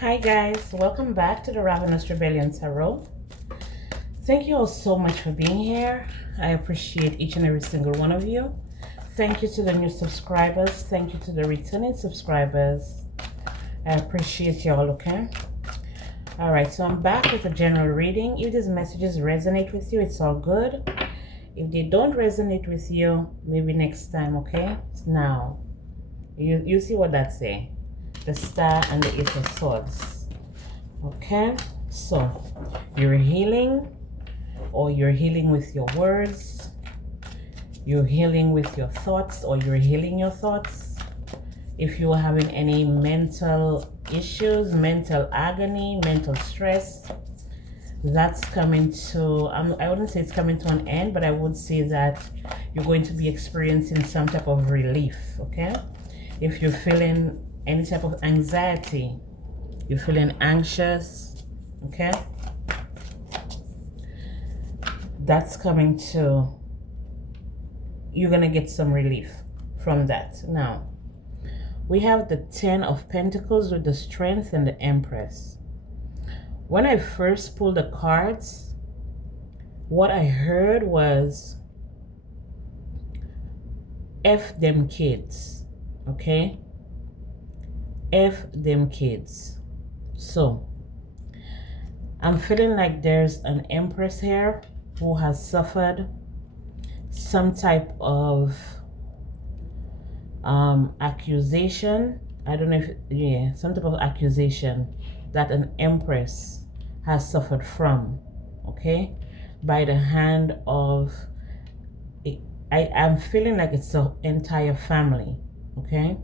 Hi guys, welcome back to the Ravenous Rebellion Tarot. Thank you all so much for being here. I appreciate each and every single one of you. Thank you to the new subscribers. Thank you to the returning subscribers. I appreciate y'all, okay? Alright, so I'm back with a general reading. If these messages resonate with you, it's all good. If they don't resonate with you, maybe next time, okay? Now, you see what that say? The Star and the Ace of Swords. Okay, so you're healing, or you're healing with your words, you're healing with your thoughts, or you're healing your thoughts. If you're having any mental issues, mental agony, mental stress, that's coming to, I wouldn't say it's coming to an end, but I would say that you're going to be experiencing some type of relief, okay? If you're feeling any type of anxiety, you're feeling anxious, okay, that's coming to, you're gonna get some relief from that. Now we have the Ten of Pentacles with the Strength and the Empress. When I first pulled the cards, what I heard was F them kids, okay? F them kids. So I'm feeling like there's an Empress here who has suffered some type of accusation. I don't know if, yeah, some type of accusation that an Empress has suffered from, okay, by the hand of, I'm feeling like it's the entire family, okay,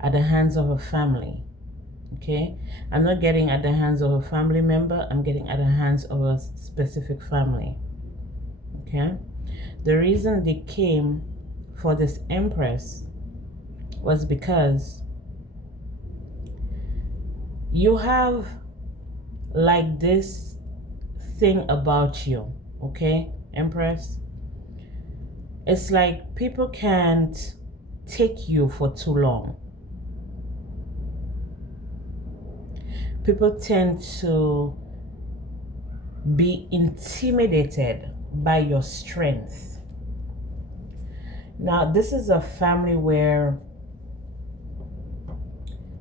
at the hands of a family, okay? I'm not getting at the hands of a family member, I'm getting at the hands of a specific family, okay? The reason they came for this Empress was because you have like this thing about you, okay, Empress? It's like people can't take you for too long. People tend to be intimidated by your strength. Now, this is a family where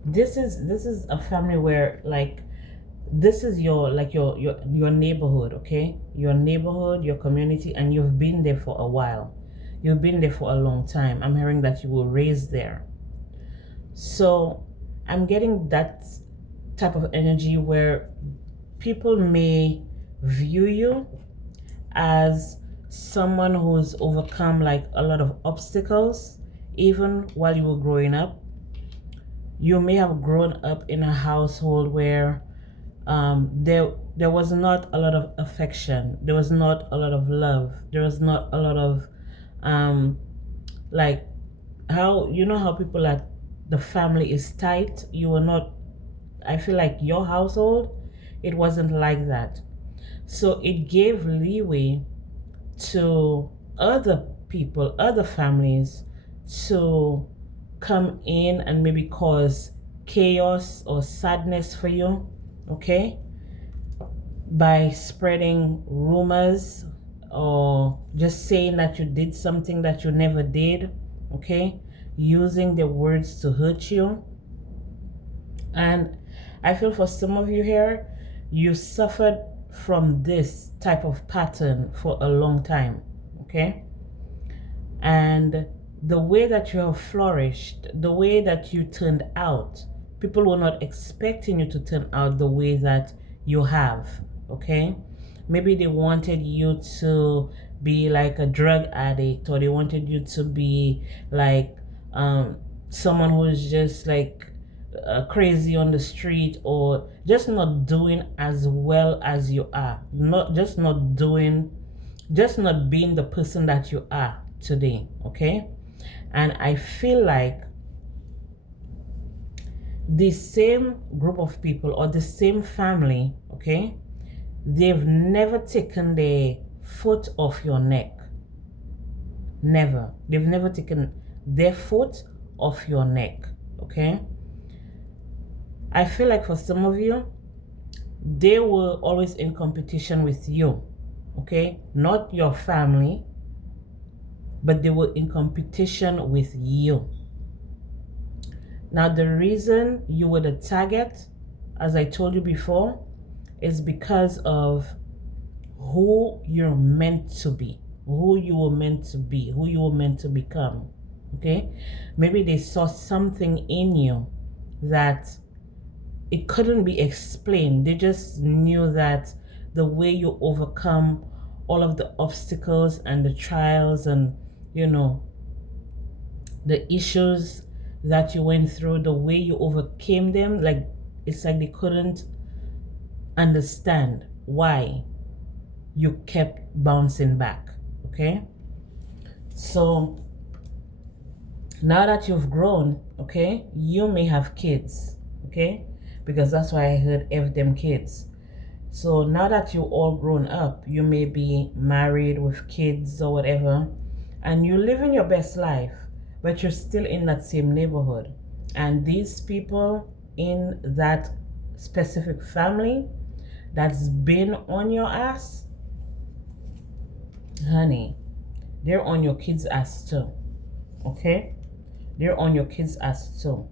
this is a family where, like, this is your, like, your neighborhood, okay? Your neighborhood, your community, and you've been there for a while. You've been there for a long time. I'm hearing that you were raised there. So I'm getting that type of energy where people may view you as someone who's overcome like a lot of obstacles. Even while you were growing up, you may have grown up in a household where there was not a lot of affection, there was not a lot of love, there was not a lot of like, how, you know how people, like, the family is tight. You were not, I feel like your household, it wasn't like that. So it gave leeway to other people, other families, to come in and maybe cause chaos or sadness for you, okay? By spreading rumors or just saying that you did something that you never did, okay? Using the words to hurt you. And I feel for some of you here, you suffered from this type of pattern for a long time, okay? And the way that you have flourished, the way that you turned out, people were not expecting you to turn out the way that you have, okay? Maybe they wanted you to be like a drug addict, or they wanted you to be like someone who's just like crazy on the street, or just not doing as well as you are, not being the person that you are today, okay? And I feel like the same group of people or the same family, okay, they've never taken their foot off your neck. Never. They've never taken their foot off your neck, okay? I feel like for some of you, they were always in competition with you, okay? Not your family, but they were in competition with you. Now, the reason you were the target, as I told you before, is because of who you're meant to be, who you were meant to be, who you were meant to become, okay? Maybe they saw something in you that it couldn't be explained. They just knew that the way you overcome all of the obstacles and the trials and, you know, the issues that you went through, the way you overcame them, like it's like they couldn't understand why you kept bouncing back, okay? So now that you've grown, okay, you may have kids, okay? Because that's why I heard F them kids. So now that you're all grown up, you may be married with kids or whatever, and you're living your best life, but you're still in that same neighborhood. And these people in that specific family that's been on your ass, honey, they're on your kids' ass too, okay? They're on your kids' ass too.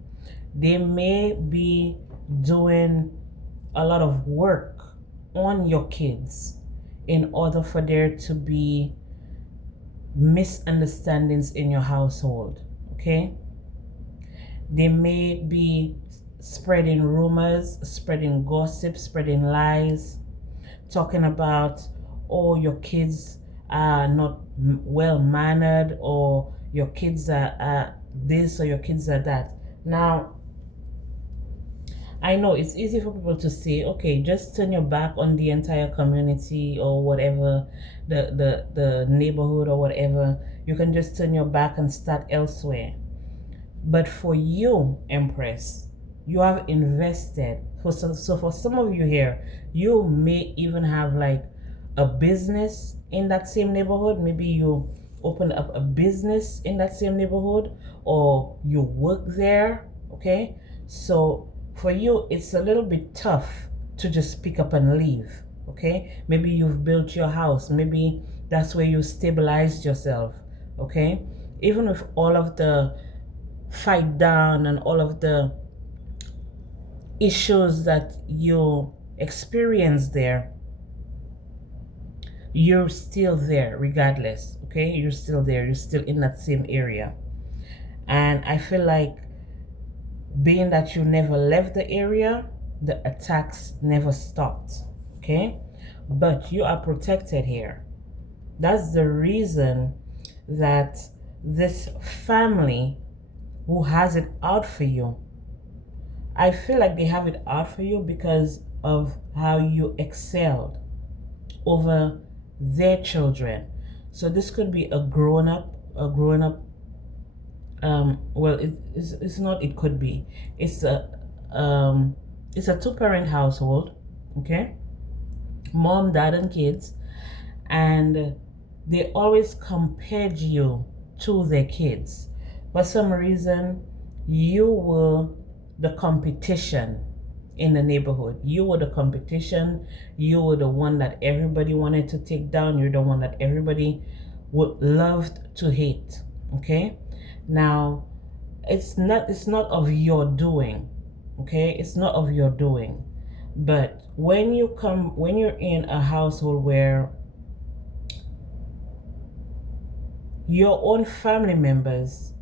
They may be doing a lot of work on your kids in order for there to be misunderstandings in your household, okay? They may be spreading rumors, spreading gossip, spreading lies, talking about, oh, your kids are not well mannered, or your kids are this, or your kids are that. Now, I know it's easy for people to say, okay, just turn your back on the entire community or whatever, the neighborhood or whatever. You can just turn your back and start elsewhere. But for you, Empress, you have invested. So for some of you here, you may even have like a business in that same neighborhood. Maybe you open up a business in that same neighborhood, or you work there, okay? So for you, it's a little bit tough to just pick up and leave, okay? Maybe you've built your house. Maybe that's where you stabilized yourself, okay? Even with all of the fight down and all of the issues that you experience there, you're still there regardless, okay? You're still there. You're still in that same area. And I feel like being that you never left the area, the attacks never stopped, okay? But you are protected here. That's the reason that this family who has it out for you, I feel like they have it out for you because of how you excelled over their children. So this could be a grown up, well, it's not, it could be, it's a 2-parent household, okay? Mom, dad, and kids. And they always compared you to their kids. For some reason, you were the competition in the neighborhood. You were the competition. You were the one that everybody wanted to take down. You're the one that everybody loved to hate, okay? Now, it's not of your doing, okay? It's not of your doing. But when you're in a household where your own family members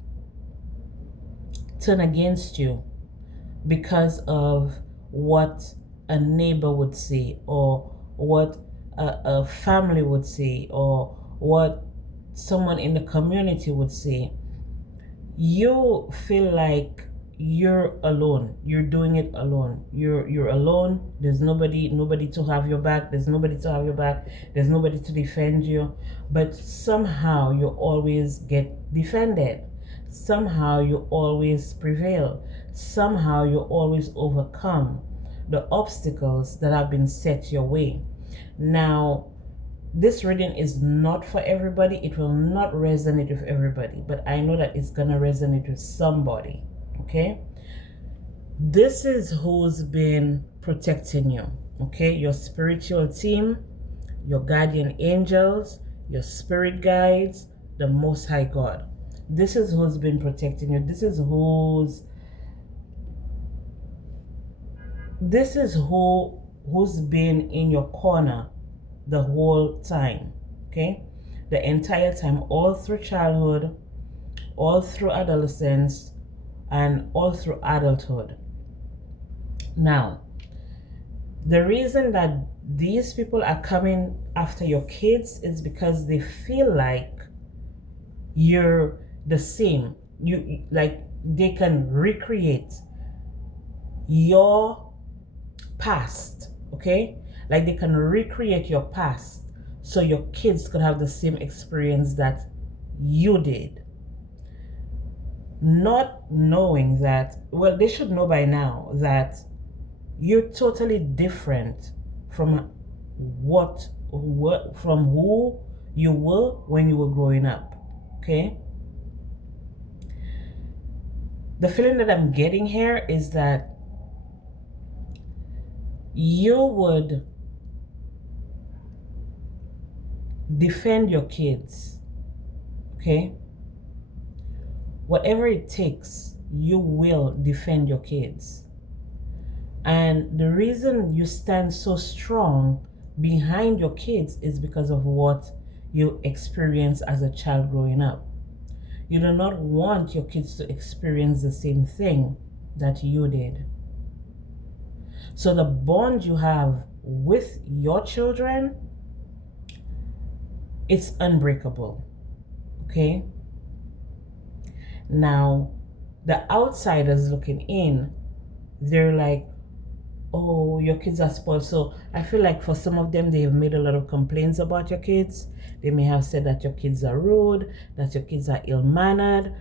turn against you because of what a neighbor would say, or what a family would say, or what someone in the community would say, you feel like you're alone. You're doing it alone. You're alone. There's nobody to have your back. There's nobody to have your back. There's nobody to defend you. But somehow you always get defended. Somehow you always prevail. Somehow you always overcome the obstacles that have been set your way. Now, this reading is not for everybody. It will not resonate with everybody, but I know that it's gonna resonate with somebody, okay? This is who's been protecting you, okay? Your spiritual team, your guardian angels, your spirit guides, the Most High God. This is who's been protecting you. Who's been in your corner the whole time, okay? The entire time, all through childhood, all through adolescence, and all through adulthood. Now, the reason that these people are coming after your kids is because they feel like you're the same. You like they can recreate your past, okay? Like they can recreate your past so your kids could have the same experience that you did. Not knowing that, well, they should know by now that you're totally different from from who you were when you were growing up, okay? The feeling that I'm getting here is that you would defend your kids, okay? Whatever it takes, you will defend your kids. And the reason you stand so strong behind your kids is because of what you experienced as a child growing up. You do not want your kids to experience the same thing that you did. So the bond you have with your children, it's unbreakable, okay? Now, the outsiders looking in, they're like, oh, your kids are spoiled. So I feel like for some of them, they have made a lot of complaints about your kids. They may have said that your kids are rude, that your kids are ill-mannered.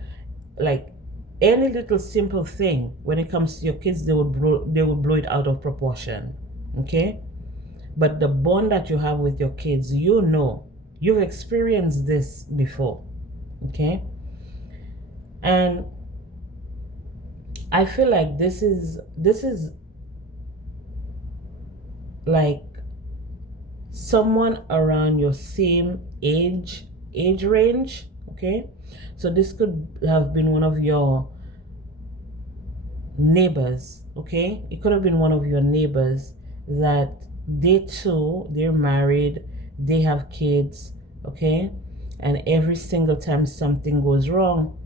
Like any little simple thing, when it comes to your kids, they will blow it out of proportion, okay? But the bond that you have with your kids, you know, you've experienced this before, okay? And I feel like this is like someone around your same age range, okay? So this could have been one of your neighbors, okay? It could have been one of your neighbors that they too, they're married, they have kids, okay? And every single time something goes wrong,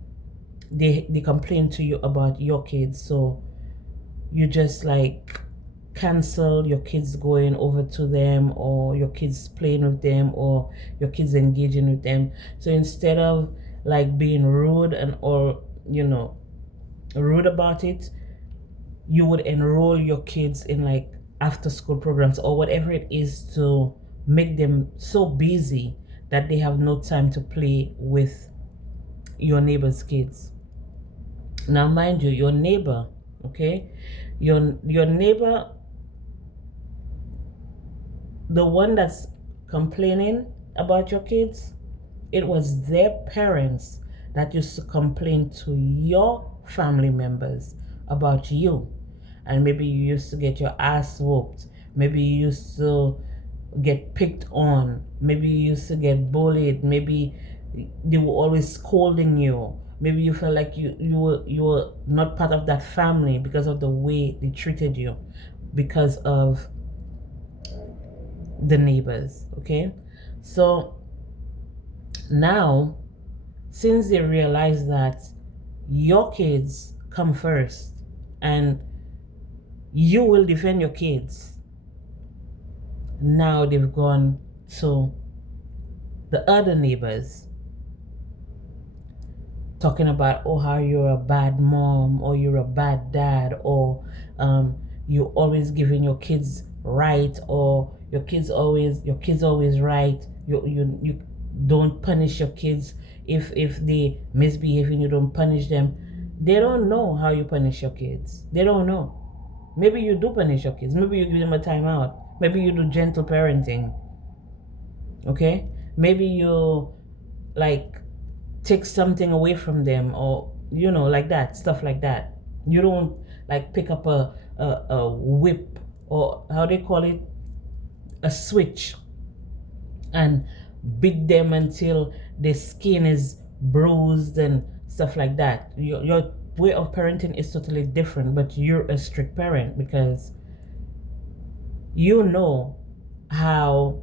they complain to you about your kids. So you just like cancel your kids going over to them, or your kids playing with them, or your kids engaging with them. So instead of like being rude and or rude about it, you would enroll your kids in like after school programs or whatever it is to make them so busy that they have no time to play with your neighbor's kids. Now mind you, your neighbor, okay, your neighbor, the one that's complaining about your kids, it was their parents that used to complain to your family members about you. And maybe you used to get your ass whooped. Maybe you used to get picked on. Maybe you used to get bullied. Maybe they were always scolding you. Maybe you felt like you were not part of that family because of the way they treated you, because of the neighbors, okay? So now, since they realize that your kids come first and you will defend your kids, now they've gone to the other neighbors talking about, oh, how you're a bad mom, or you're a bad dad, or you're always giving your kids right, or your kids always right. You don't punish your kids if they misbehave and you don't punish them. They don't know how you punish your kids. They don't know. Maybe you do punish your kids. Maybe you give them a timeout. Maybe you do gentle parenting. Okay? Maybe you like take something away from them, or like that, stuff like that. You don't like pick up a whip, or how they call it, a switch, and beat them until their skin is bruised and stuff like that. Your way of parenting is totally different, but you're a strict parent because you know how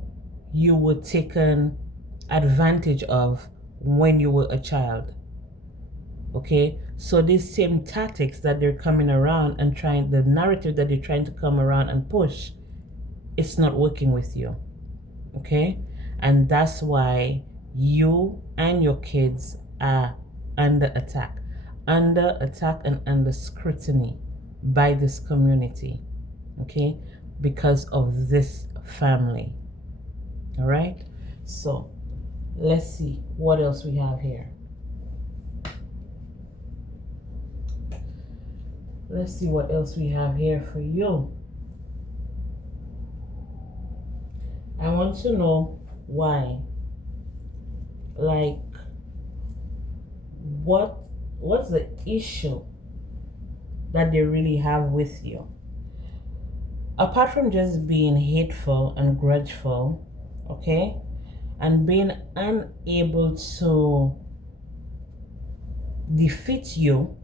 you were taken advantage of when you were a child. Okay, so these same tactics that they're coming around and trying, the narrative that they're trying to come around and push, it's not working with you. Okay, and that's why you and your kids are under attack and under scrutiny by this community. Okay, because of this family. All right, so let's see what else we have here. Let's see what else we have here for you. I want to know why. Like, what's the issue that they really have with you? Apart from just being hateful and grudgeful, okay, and being unable to defeat you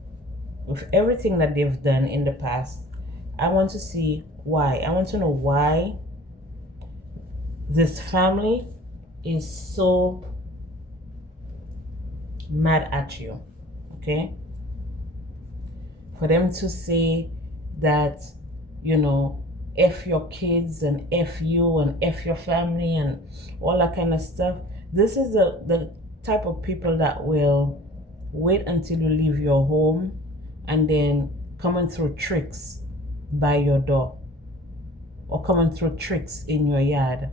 with everything that they've done in the past, I want to see why. I want to know why this family is so mad at you. Okay, for them to say that, you know, F your kids and F you and F your family and all that kind of stuff. This is the type of people that will wait until you leave your home and then come and throw tricks by your door, or come and throw tricks in your yard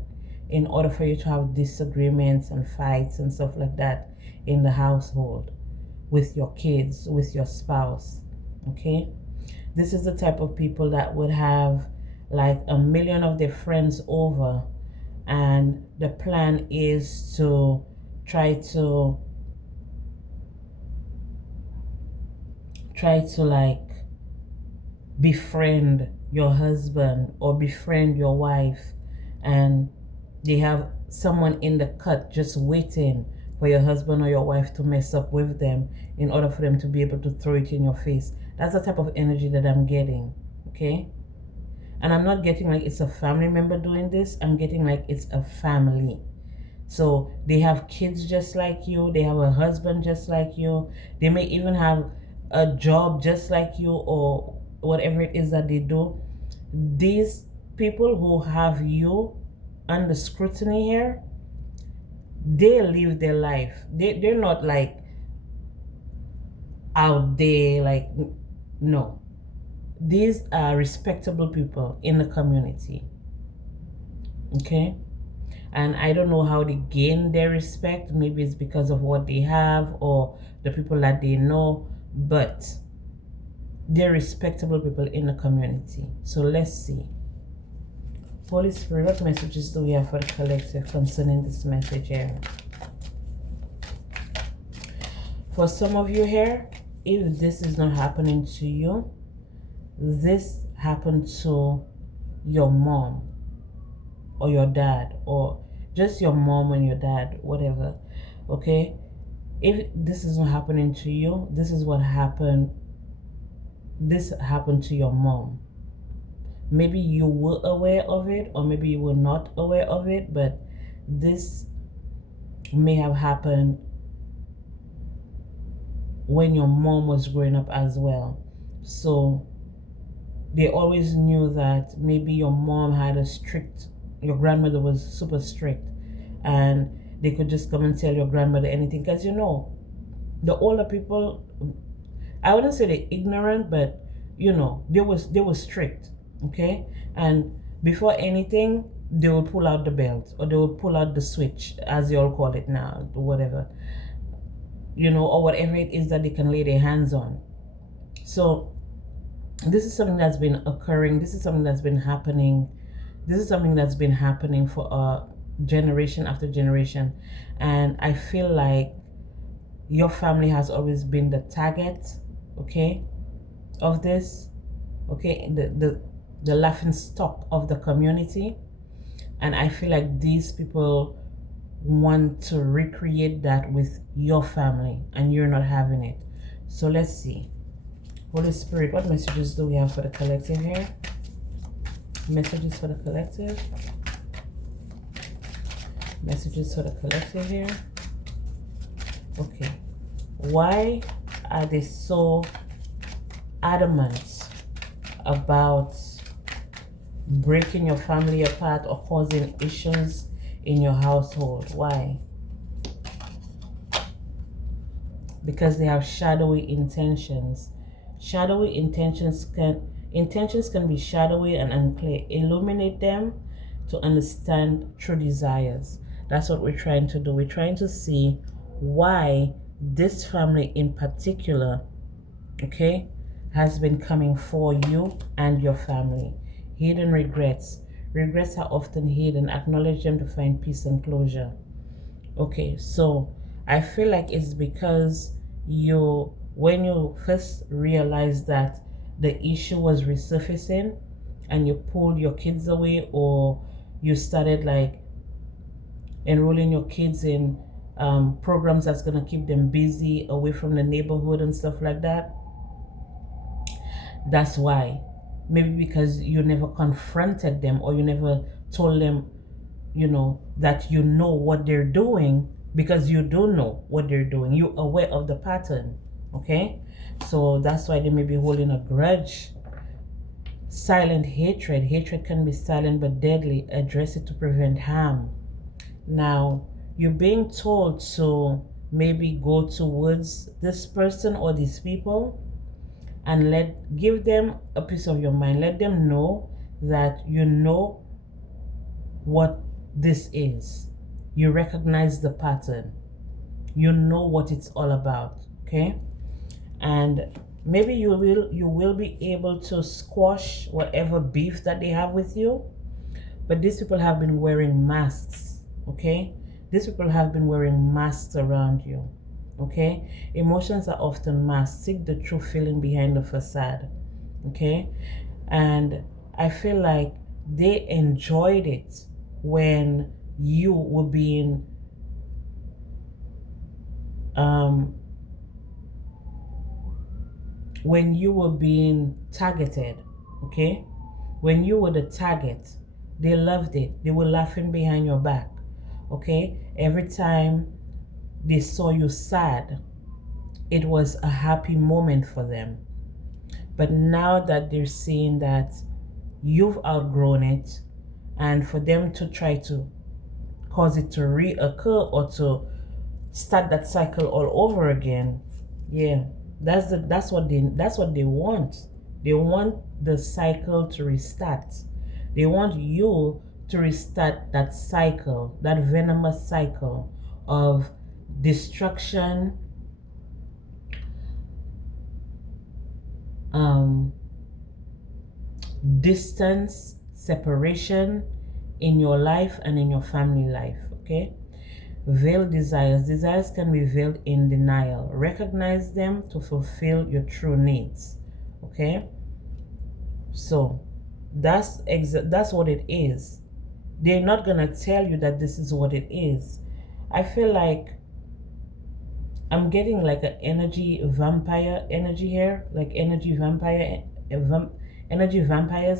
in order for you to have disagreements and fights and stuff like that in the household with your kids, with your spouse. Okay, this is the type of people that would have like a million of their friends over, and the plan is to try to like befriend your husband or befriend your wife, and they have someone in the cut just waiting for your husband or your wife to mess up with them in order for them to be able to throw it in your face. That's the type of energy that I'm getting. Okay, and I'm not getting like it's a family member doing this. I'm getting like it's a family. So they have kids just like you, they have a husband just like you, they may even have a job just like you, or whatever it is that they do. These people who have you under scrutiny here, they live their life. They're not like out there, like, no. These are respectable people in the community. Okay, and I don't know how they gain their respect. Maybe it's because of what they have or the people that they know, but they're respectable people in the community. So let's see. Holy Spirit, what messages do we have for the collective concerning this message here? For some of you here, if this is not happening to you, this happened to your mom or your dad, or just your mom and your dad, whatever. Okay, if this is not happening to you, this is what happened. This happened to your mom. Maybe you were aware of it, or maybe you were not aware of it, but this may have happened when your mom was growing up as well. So they always knew that maybe your mom had your grandmother was super strict, and they could just come and tell your grandmother anything. Because, you know, the older people, I wouldn't say they're ignorant, but, you know, they were strict. Okay, and before anything, they would pull out the belt, or they would pull out the switch, as they all call it now, or whatever, you know, or whatever it is that they can lay their hands on. So this is something that's been occurring. This is something that's been happening. This is something that's been happening for generation after generation, and I feel like your family has always been the target, okay, of this. okay, the laughing stock of the community. And I feel like these people want to recreate that with your family, and you're not having it. So let's see. Holy Spirit, what messages do we have for the collective here? Messages for the collective. Messages for the collective here. Okay. Why are they so adamant about breaking your family apart or causing issues in your household? Why? Because they have shadowy intentions. Shadowy intentions can be shadowy and unclear. Illuminate them to understand true desires. That's what we're trying to do. We're trying to see why this family in particular, okay, has been coming for you and your family. Hidden regrets. Regrets are often hidden. Acknowledge them to find peace and closure. Okay, so I feel like it's because when you first realized that the issue was resurfacing and you pulled your kids away, or you started like enrolling your kids in programs that's going to keep them busy away from the neighborhood and stuff like that. That's why. Maybe because you never confronted them, or you never told them, that you know what they're doing, because you do know what they're doing. You're aware of the pattern, okay? So that's why they may be holding a grudge. Silent hatred. Hatred can be silent but deadly. Address it to prevent harm. Now, you're being told to maybe go towards this person or these people and give them a piece of your mind. Let them know that you know what this is. You recognize the pattern. You know what it's all about, okay? And maybe you will be able to squash whatever beef that they have with you. But these people have been wearing masks, okay? These people have been wearing masks around you, okay? Emotions are often masked. Seek the true feeling behind the facade, okay? And I feel like they enjoyed it when you were being targeted, okay? When you were the target, they loved it. They were laughing behind your back, okay? Every time they saw you sad, it was a happy moment for them. But now that they're seeing that you've outgrown it, and for them to try to cause it to reoccur or to start that cycle all over again, yeah, that's what they want. They want the cycle to restart. They want you to restart that cycle, that venomous cycle of destruction, distance, separation in your life and in your family life, okay? Veiled desires. Desires can be veiled in denial. Recognize them to fulfill your true needs, okay? So that's what it is. They're not gonna tell you that this is what it is. I feel like I'm getting like an energy vampire energy here, like energy vampires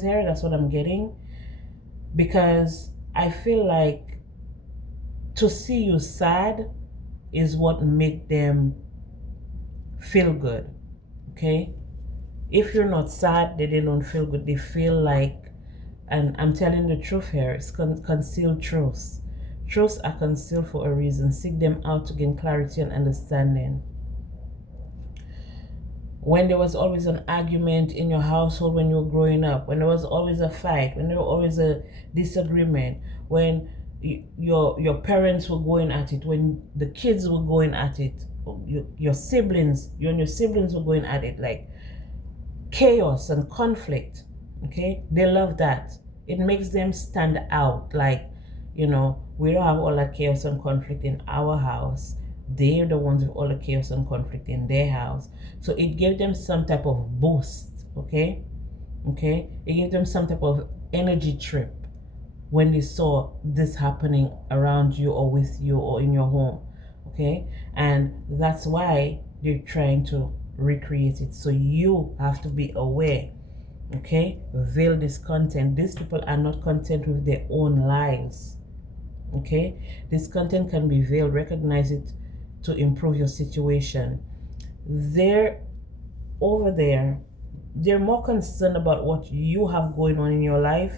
here. That's what I'm getting, because I feel like to see you sad is what make them feel good, okay? If you're not sad, they don't feel good. They feel like, and I'm telling the truth here, it's concealed truths. Truths are concealed for a reason. Seek them out to gain clarity and understanding. When there was always an argument in your household when you were growing up, when there was always a fight, when there was always a disagreement, when your parents were going at it, when the kids were going at it, your siblings, you and your siblings were going at it, like chaos and conflict, okay? They love that. It makes them stand out, like, we don't have all that chaos and conflict in our house. They're the ones with all the chaos and conflict in their house. So it gave them some type of boost, okay? Okay, it gave them some type of energy trip when they saw this happening around you or with you or in your home. Okay, and that's why they're trying to recreate it. So you have to be aware. Okay, veil this content. These people are not content with their own lives. Okay, this content can be veiled. Recognize it to improve your situation. They're over there, they're more concerned about what you have going on in your life.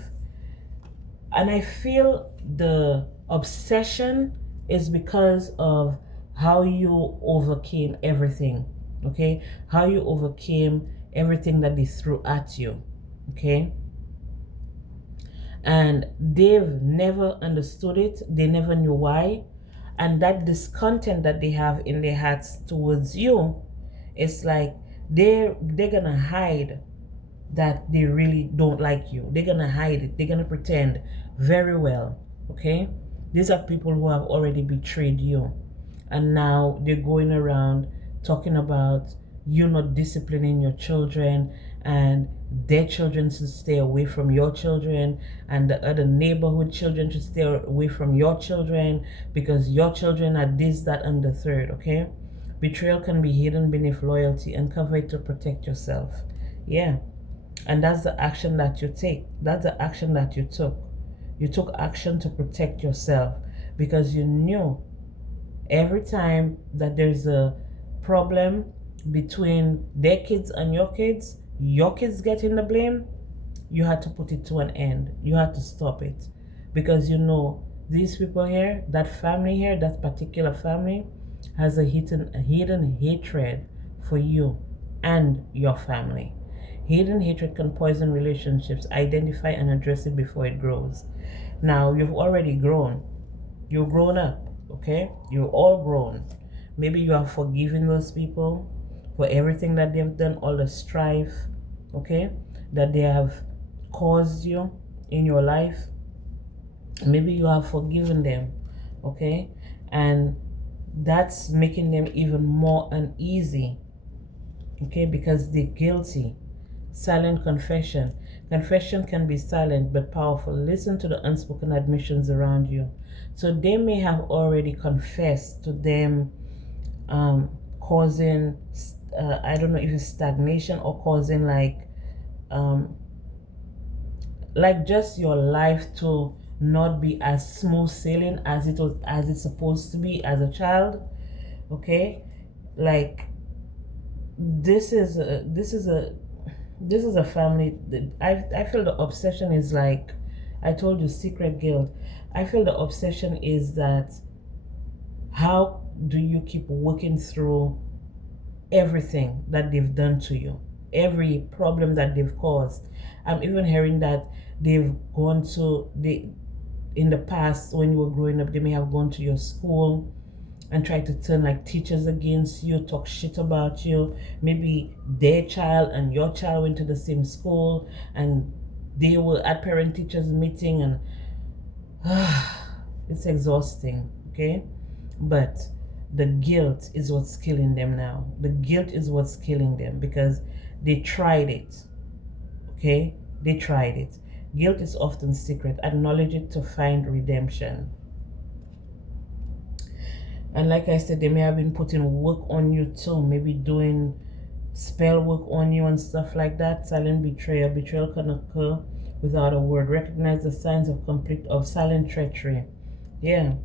And I feel the obsession is because of how you overcame everything. Okay, how you overcame everything that they threw at you. Okay, and they've never understood it, they never knew why. And that discontent that they have in their hearts towards you, it's like they're gonna hide that they really don't like you. They're gonna hide it, they're gonna pretend very well. Okay, these are people who have already betrayed you, and now they're going around talking about you not disciplining your children, and their children should stay away from your children, and the other neighborhood children should stay away from your children because your children are this, that, and the third. Okay, betrayal can be hidden beneath loyalty and cover it to protect yourself. Yeah, and that's the action that you take. That's the action that you took. You took action to protect yourself because you knew every time that there's a problem between their kids and your kids getting the blame, you had to put it to an end. You had to stop it because you know these people here, that family here, that particular family has a hidden hatred for you and your family. Hidden hatred can poison relationships. Identify and address it before it grows. Now, you've already grown. You've grown up, okay? You're all grown. Maybe you have forgiven those people for everything that they've done, all the strife, okay, that they have caused you in your life. Maybe you have forgiven them, okay? And that's making them even more uneasy, okay, because they're guilty. Silent confession. Confession can be silent but powerful. Listen to the unspoken admissions around you. So they may have already confessed to them causing, I don't know if it's stagnation or causing like just your life to not be as smooth sailing as it's supposed to be as a child. Okay, like this is a family that I feel the obsession is like I told you, secret guilt. I feel the obsession is that how do you keep working through everything that they've done to you, every problem that they've caused. I'm even hearing that they've gone to the in the past when you were growing up, they may have gone to your school and try to turn like teachers against you, talk shit about you. Maybe their child and your child went to the same school and they were at parent teachers meeting, and it's exhausting, okay? But the guilt is what's killing them now. The guilt is what's killing them because they tried it, okay? They tried it. Guilt is often secret. Acknowledge it to find redemption. And like I said, they may have been putting work on you too, maybe doing spell work on you and stuff like that. Silent betrayal. Betrayal can occur without a word. Recognize the signs of silent treachery. Yeah,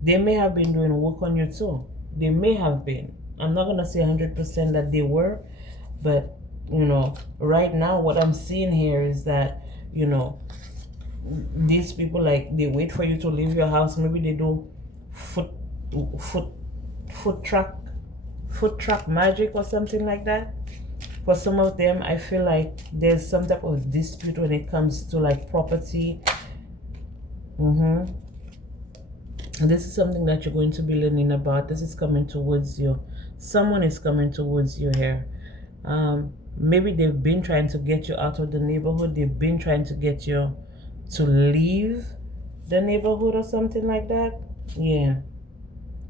they may have been doing work on you too. They may have been. I'm not gonna say 100% that they were, but you know, right now what I'm seeing here is that, you know, these people, like, they wait for you to leave your house. Maybe they do foot truck magic or something like that. For some of them, I feel like there's some type of dispute when it comes to like property. And this is something that you're going to be learning about. This is coming towards you. Someone is coming towards you here. Maybe they've been trying to get you out of the neighborhood. They've been trying to get you to leave the neighborhood or something like that. Yeah,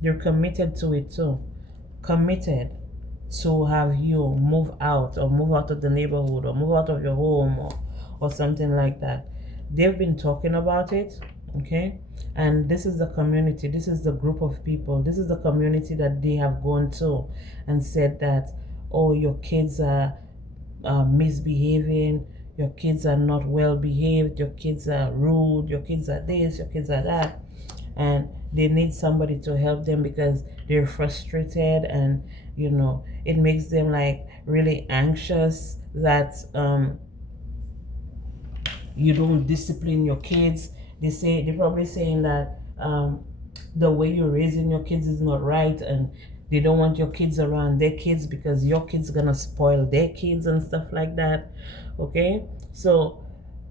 you're committed to it too. Committed. to have you move out, or move out of the neighborhood, or move out of your home, or something like that. They've been talking about it, okay? And this is the community, this is the group of people, this is the community that they have gone to and said that, oh, your kids are misbehaving, your kids are not well behaved, your kids are rude, your kids are this, your kids are that, and they need somebody to help them because they're frustrated, and it makes them like really anxious that you don't discipline your kids. They're probably saying that the way you're raising your kids is not right, and they don't want your kids around their kids because your kids gonna spoil their kids and stuff like that. Okay, so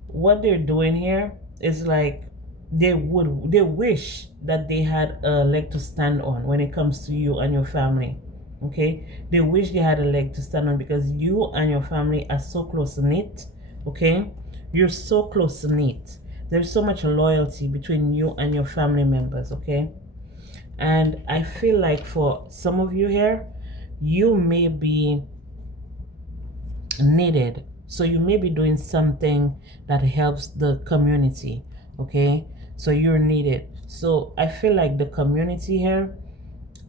what they're doing here is like they wish that they had a leg to stand on when it comes to you and your family. Okay, they wish they had a leg to stand on because you and your family are so close knit. Okay, you're so close knit. There's so much loyalty between you and your family members. Okay, and I feel like for some of you here, you may be needed, so you may be doing something that helps the community. Okay, so you're needed. So I feel like the community here,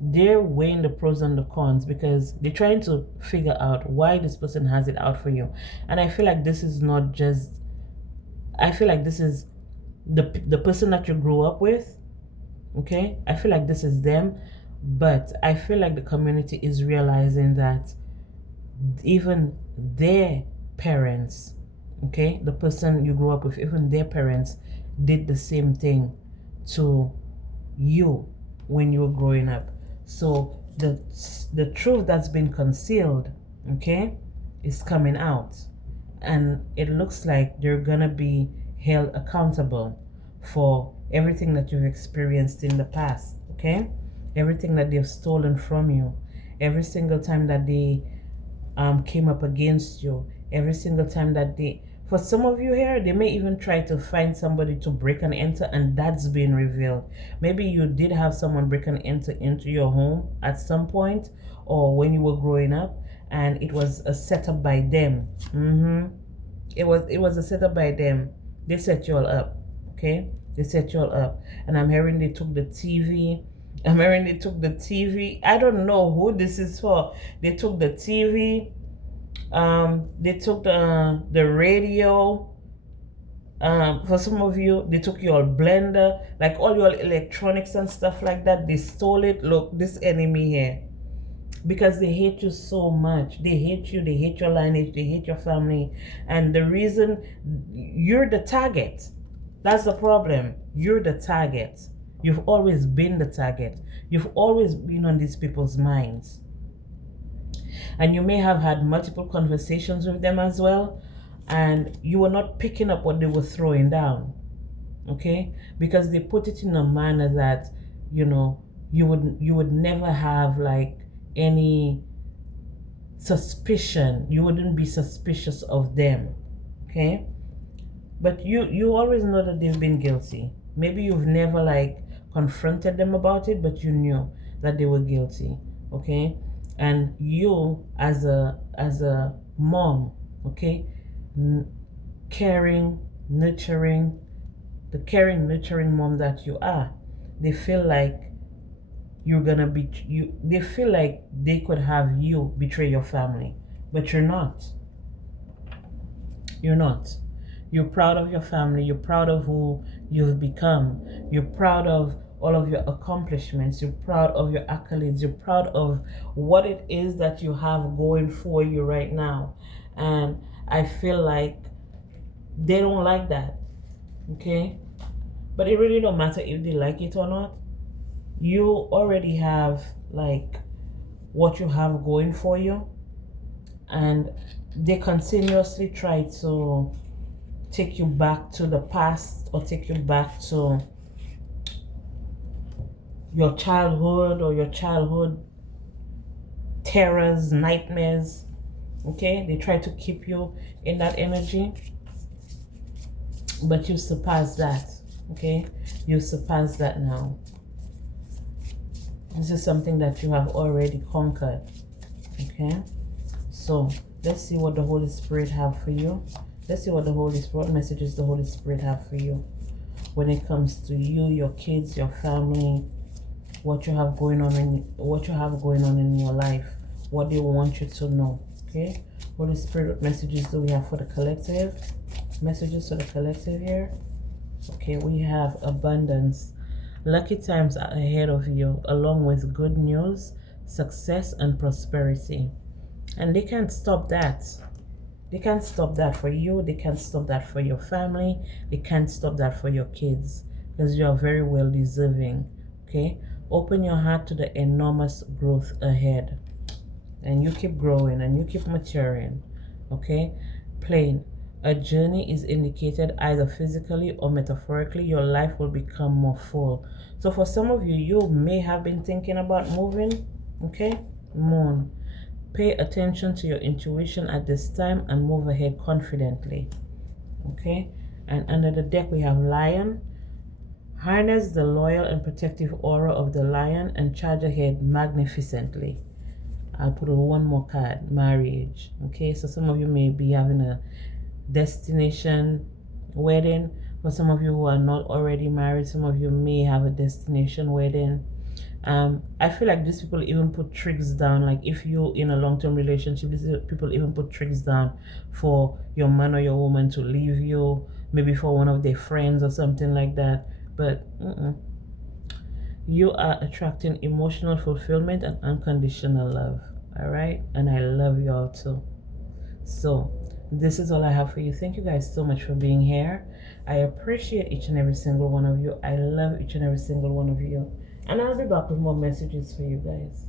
they're weighing the pros and the cons because they're trying to figure out why this person has it out for you. And I feel like this is not just, I feel like this is the person that you grew up with. Okay, I feel like this is them, but I feel like the community is realizing that even their parents, okay, the person you grew up with, even their parents did the same thing to you when you were growing up. So the truth that's been concealed, okay, is coming out, and it looks like they're gonna be held accountable for everything that you've experienced in the past. Okay, everything that they've stolen from you, every single time that they came up against you, every single time that they, for some of you here, they may even try to find somebody to break and enter, and that's been revealed. Maybe you did have someone break and enter into your home at some point, or when you were growing up, and it was a setup by them. It was a setup by them. They set you all up. Okay, they set you all up, and I'm hearing they took the TV. I don't know who this is for. They took the TV. They took the radio. For some of you, they took your blender, like all your electronics and stuff like that. They stole it. Look, this enemy here, because they hate you so much. They hate you. They hate your lineage. They hate your family. And the reason, you're the target. That's the problem. You're the target. You've always been the target. You've always been on these people's minds. And you may have had multiple conversations with them as well, and you were not picking up what they were throwing down. Okay? Because they put it in a manner that, you would never have like any suspicion. You wouldn't be suspicious of them. Okay? But you always know that they've been guilty. Maybe you've never like confronted them about it, but you knew that they were guilty. Okay, and you as a mom, okay, caring, nurturing, the caring, nurturing mom that you are, they feel like you're gonna be you. They feel like they could have you betray your family, but you're not. You're not. You're proud of your family. You're proud of who you've become. You're proud of all of your accomplishments. You're proud of your accolades. You're proud of what it is that you have going for you right now. And I feel like they don't like that. Okay? But it really don't matter if they like it or not. You already have like what you have going for you. And they continuously try to take you back to the past, or take you back to your childhood, or your childhood terrors, nightmares. Okay, they try to keep you in that energy, but you surpassed that. Okay, you surpassed that now. This is something that you have already conquered. Okay, so let's see what the Holy Spirit have for you. Let's see what the Holy Spirit, what messages the Holy Spirit have for you when it comes to you, your kids, your family, what you have going on in your life, what they want you to know. Okay, Holy Spirit, what messages do we have for the collective? Messages for the collective here. Okay, we have abundance. Lucky times are ahead of you, along with good news, success, and prosperity. And they can't stop that. They can't stop that for you. They can't stop that for your family. They can't stop that for your kids, because you are very well deserving. Okay? Open your heart to the enormous growth ahead. And you keep growing and you keep maturing. Okay? Plain. A journey is indicated either physically or metaphorically. Your life will become more full. So for some of you, you may have been thinking about moving. Okay? Moon. Pay attention to your intuition at this time and move ahead confidently. Okay? And under the deck, we have Lion. Harness the loyal and protective aura of the lion and charge ahead magnificently. I'll put one more card, marriage. Okay, so some of you may be having a destination wedding. For some of you who are not already married, some of you may have a destination wedding. I feel like these people even put tricks down. Like if you're in a long-term relationship, these people even put tricks down for your man or your woman to leave you, maybe for one of their friends or something like that. But you are attracting emotional fulfillment and unconditional love. All right, and I love you all too. So this is all I have for you. Thank you guys so much for being here. I appreciate each and every single one of you. I love each and every single one of you. And I'll be back with more messages for you guys.